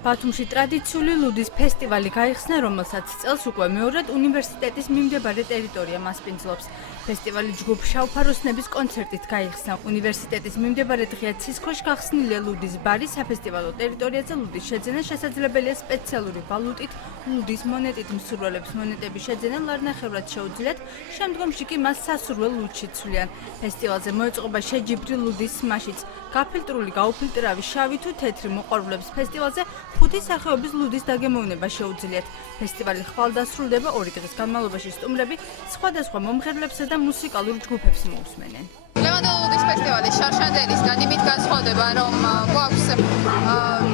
ბათუმში ტრადიციული ლუდის ფესტივალი გაიხსნა, რომელსაც წელს უკვე მეორედ უნივერსიტეტის მიმდებარე ტერიტორია მასპინძლობს. ფესტივალი ჯგუფ შავფაროსნების კონცერტით გაიხსნა. უნივერსიტეტის მიმდებარე დღეა ცისქვეშ გახსნილია ლუდის ბარი. საფესტივალო ტერიტორიაზე ლუდის შეძენა შესაძლებელია სპეციალური ვალუტით, ლუდის მონეტით. მსურველებს მონეტების შეძენა ლარნახევრად შეუძლიათ, შემდგომში კი მას სასურველ ლუდში ცვლიან. ფესტივალზე მოეწყობა შეჯიბრი ლუდის სმაშიც. გაფილტრული, გაუფილტრავი, შავი თუ თეთრი მოყვარულებს ფესტივალზე 5 სახეობის ლუდის დაგემოვნება შეუძლიათ. ფესტივალი ხვალდასრულდება 2 დღის განმავლობაში სტუმრები სხვადასხვა მომღერლებსა და მუსიკალურ ჯგუფებს მოусმენენ. ლევანდელი ლუდის ფესტივალი შარშანდელისგან იმით განსხვავდება, რომ გვაქვს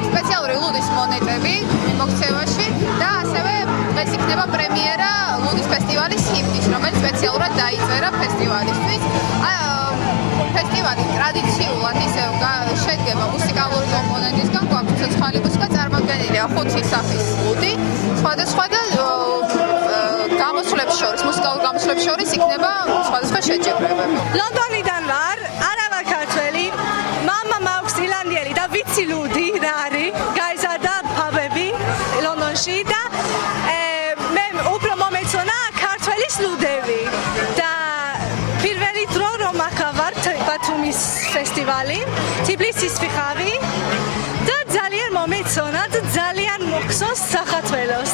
სპეციალური ლუდის მონეტები მოქცევაში და ასევე დღეს იქნება პრემიერა ლუდის ფესტივალის ჰიმნის, რომელიც სპეციალურად დაიწერა ფესტივალისთვის. ფესტივალი ტრადიციულად ისევ შედგება მუსიკალური კომპონენტისგან, გვაქვს ცოცხალი მუსიკა, წარმოდგენილია 5 სახის ლუდი, სხვადასხვა და გამოსვლებს შორის, მუსიკალურ გამოსვლებს შორის იქნება სხვადასხვა შეჯიბრებები. ლონდონიდან ვარ, არა ვარ ქართველი, მამა მაქვს ირლანდიელი და ვიცი ლუდი რა არის, გაიზარდა ფაბები ლონდონში და მე უფრო მომეწონა ქართველის ლუდები და პირველი დრო რომ ახავარ ბათუმის ფესტივალი, თბილისის ვიხავი და ძალიან მომეწონა და ძალიან მოხსოვს საქართველოს.